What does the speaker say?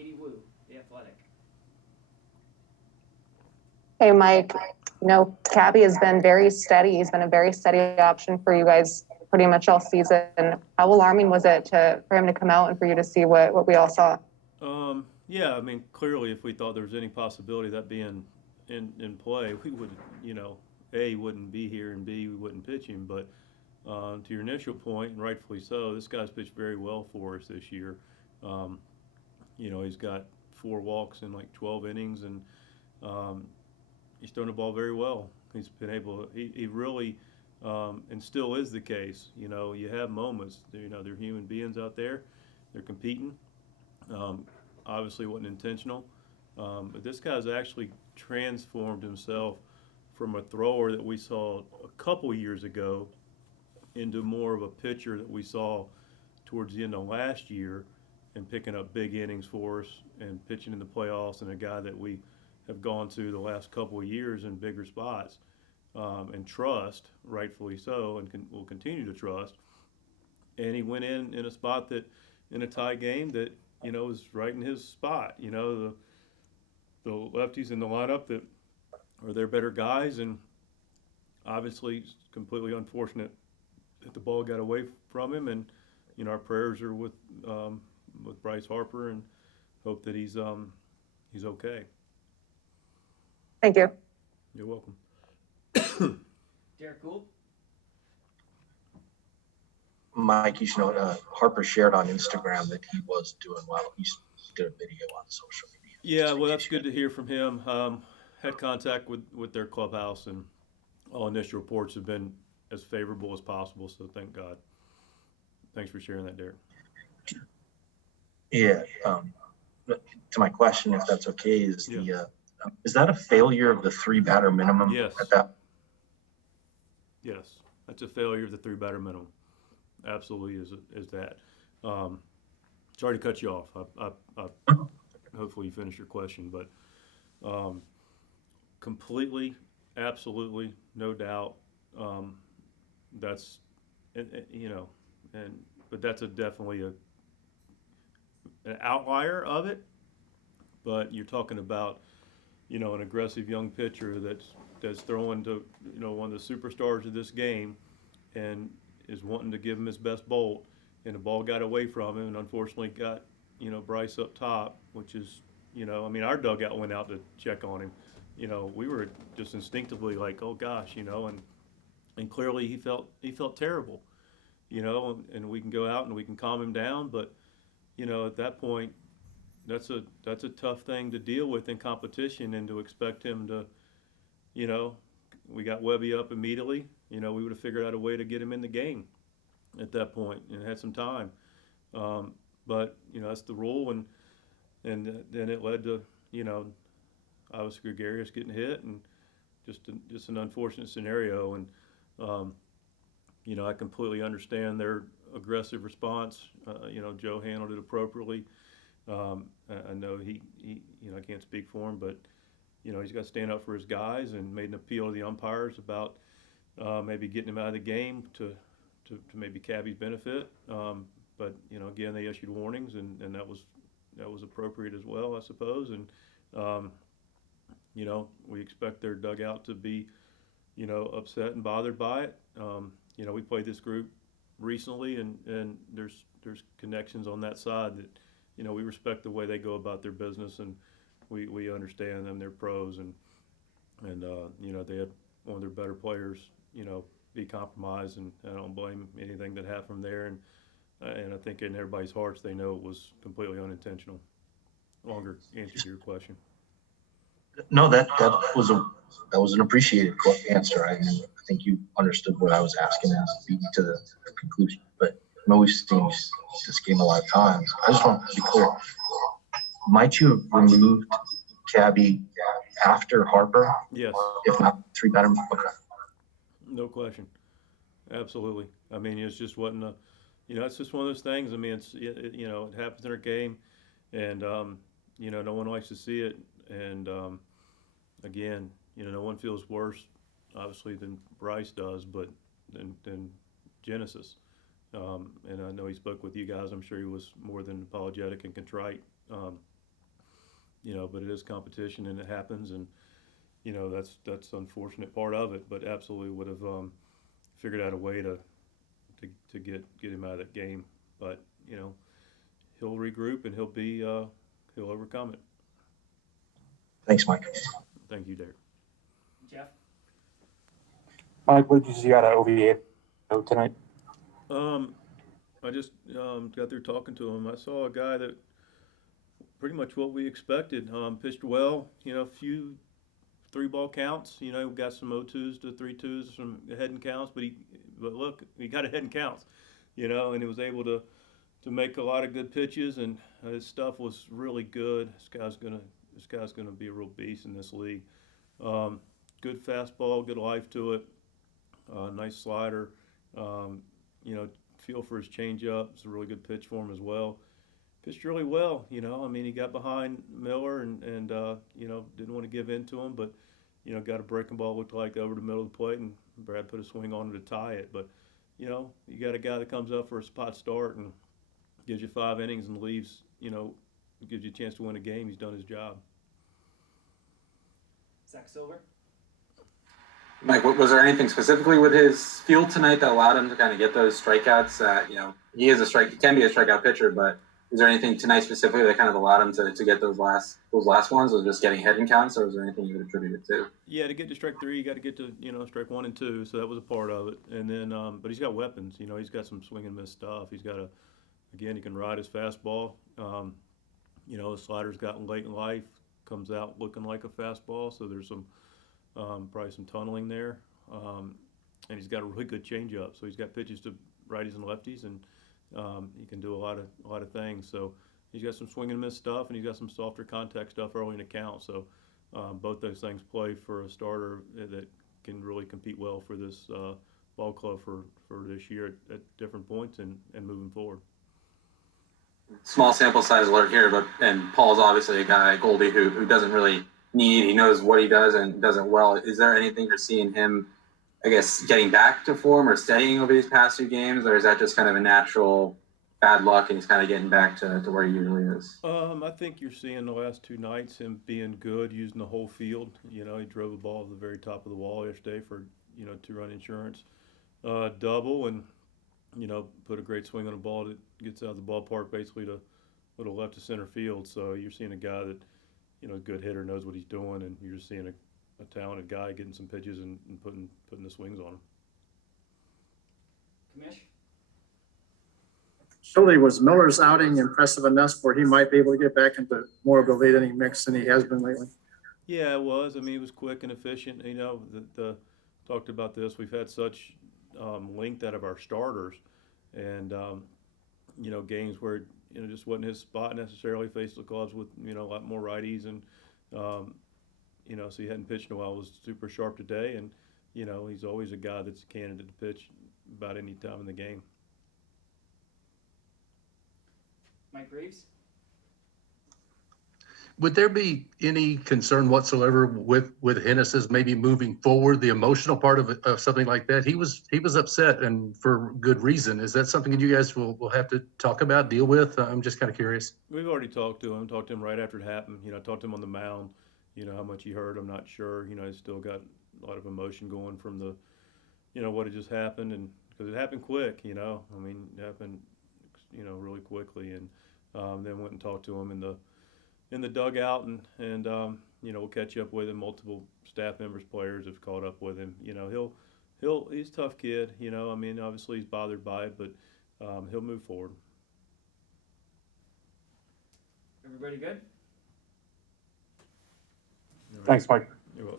Katie Wu, The Athletic. Hey, Mike, Cabby has been very steady. He's been a very steady option for you guys pretty much all season. How alarming was it for him to come out and for you to see what we all saw? Yeah, I mean, clearly, if we thought there was any possibility of that being in play, we would, A, wouldn't be here, and B, we wouldn't pitch him. But to your initial point, and rightfully so, this guy's pitched very well for us this year. He's got 4 walks in like 12 innings, and he's thrown the ball very well. He's been able. He really, and still is the case. You have moments. They're human beings out there. They're competing. Obviously, wasn't intentional, but this guy's actually transformed himself from a thrower that we saw a couple years ago into more of a pitcher that we saw towards the end of last year, and picking up big innings for us and pitching in the playoffs, and a guy that we have gone to the last couple of years in bigger spots and trust, rightfully so, and will continue to trust. And he went in a spot that, in a tie game, that was right in his spot. The lefties in the lineup that are their better guys, and obviously it's completely unfortunate that the ball got away from him. And our prayers are with Bryce Harper, and hope that he's okay. Thank you. You're welcome. Derek Gould. Mike, you should know Harper shared on Instagram that he was doing well. He did a video on social media. Yeah, well, that's good to hear from him. Had contact with their clubhouse, and all initial reports have been as favorable as possible, so thank God. Thanks for sharing that, Derek. Yeah. To my question, if that's okay, is that a failure of the 3-batter minimum? Yes. Yes, that's a failure of the 3-batter minimum. Absolutely is that. Sorry to cut you off. Hopefully you finish your question, but completely, absolutely, no doubt. That's but that's definitely an outlier of it. But you're talking about an aggressive young pitcher that's throwing to one of the superstars of this game, and is wanting to give him his best bolt, and the ball got away from him, and unfortunately got Bryce up top, which is our dugout went out to check on him. We were just instinctively like, oh gosh, and clearly he felt terrible, and we can go out and we can calm him down, but at that point that's a tough thing to deal with in competition, and to expect him to we got Webby up immediately. We would have figured out a way to get him in the game at that point and had some time. But that's the rule, and then it led to obviously Gregarious getting hit, and just an unfortunate scenario. And I completely understand their aggressive response. Joe handled it appropriately. I know he I can't speak for him, but he's got to stand up for his guys, and made an appeal to the umpires about maybe getting him out of the game to maybe Cabby's benefit. But again, they issued warnings, and that was appropriate as well, I suppose. And we expect their dugout to be upset and bothered by it. We played this group recently, and there's connections on that side that we respect the way they go about their business, and we understand them. They're pros, and they had one of their better players be compromised, and I don't blame anything that happened there. And I think in everybody's hearts they know it was completely unintentional. Longer answer to your question. No, that was an appreciated answer. I think you understood what I was asking and beat to the conclusion. But we've seen this game a lot of times. I just want to be clear. Might you have removed Cabby after Harper? Yes. If not 3-batter? Okay. No question. Absolutely. I mean, it's just wasn't it's just one of those things. I mean, it happens in our game, and no one likes to see it. And again, no one feels worse, obviously, than Bryce does, but than Génesis. And I know he spoke with you guys. I'm sure he was more than apologetic and contrite. but it is competition and it happens, and that's the unfortunate part of it. But absolutely would have figured out a way to get him out of that game. But he'll regroup and he'll overcome it. Thanks, Mike. Thank you, Derek. Jeff? Mike, what did you see out of Oviedo tonight? I just got there talking to him. I saw a guy that pretty much what we expected. Pitched well, a few 3-ball counts. Got some 0-2s to 3-2s, some head and counts. But look, he got a head and counts, and he was able to make a lot of good pitches, and his stuff was really good. This guy's gonna be a real beast in this league. Good fastball, good life to it. Nice slider. Feel for his changeup. It's a really good pitch for him as well. Pitched really well. He got behind Miller and didn't want to give in to him, but got a breaking ball looked like over the middle of the plate, and Brad put a swing on it to tie it. But you got a guy that comes up for a spot start and gives you 5 innings and leaves. Gives you a chance to win a game. He's done his job. Zach Silver? Mike, was there anything specifically with his field tonight that allowed him to kind of get those strikeouts? He can be a strikeout pitcher, but is there anything tonight specifically that kind of allowed him to get those last ones, or just getting head and counts, or is there anything you would attribute it to? Yeah, to get to strike 3, you got to get to strike 1 and 2, so that was a part of it. And then, but he's got weapons. He's got some swing and miss stuff. He's got he can ride his fastball. His slider's gotten late in life, comes out looking like a fastball, so there's some probably some tunneling there. And he's got a really good changeup, so he's got pitches to righties and lefties, and he can do a lot of things. So he's got some swing and miss stuff, and he's got some softer contact stuff early in the count. So both those things play for a starter that can really compete well for this ball club for this year at different points and moving forward. Small sample size alert here, and Paul's obviously a guy, Goldie, who doesn't really he knows what he does and does it well. Is there anything you're seeing him, I guess, getting back to form or steadying over these past 2 games, or is that just kind of a natural bad luck and he's kind of getting back to where he usually is? I think you're seeing the last 2 nights him being good, using the whole field. He drove the ball to the very top of the wall yesterday for 2-run insurance double, and put a great swing on a ball that gets out of the ballpark basically to little left to center field. So you're seeing a guy that a good hitter, knows what he's doing, and you're just seeing a talented guy getting some pitches and putting the swings on him. Commish? Surely was Miller's outing impressive enough where he might be able to get back into more of the late inning mix than he has been lately? Yeah, it was. He was quick and efficient. Talked about this. We've had such length out of our starters, and games where just wasn't his spot necessarily. Faced the clubs with a lot more righties, and so he hadn't pitched in a while. Was super sharp today, and he's always a guy that's a candidate to pitch about any time in the game. Mike Reeves? Would there be any concern whatsoever with Génesis maybe moving forward, the emotional part of something like that? He was upset, and for good reason. Is that something that you guys will have to talk about, deal with? I'm just kind of curious. We've already talked to him right after it happened. Talked to him on the mound. How much he hurt, I'm not sure. He's still got a lot of emotion going from the, what had just happened, and because it happened quick. It happened, really quickly, and then went and talked to him in the dugout, and we'll catch up with him. Multiple staff members, players have caught up with him. He's a tough kid. Obviously he's bothered by it, but he'll move forward. Everybody good? Thanks, Mike.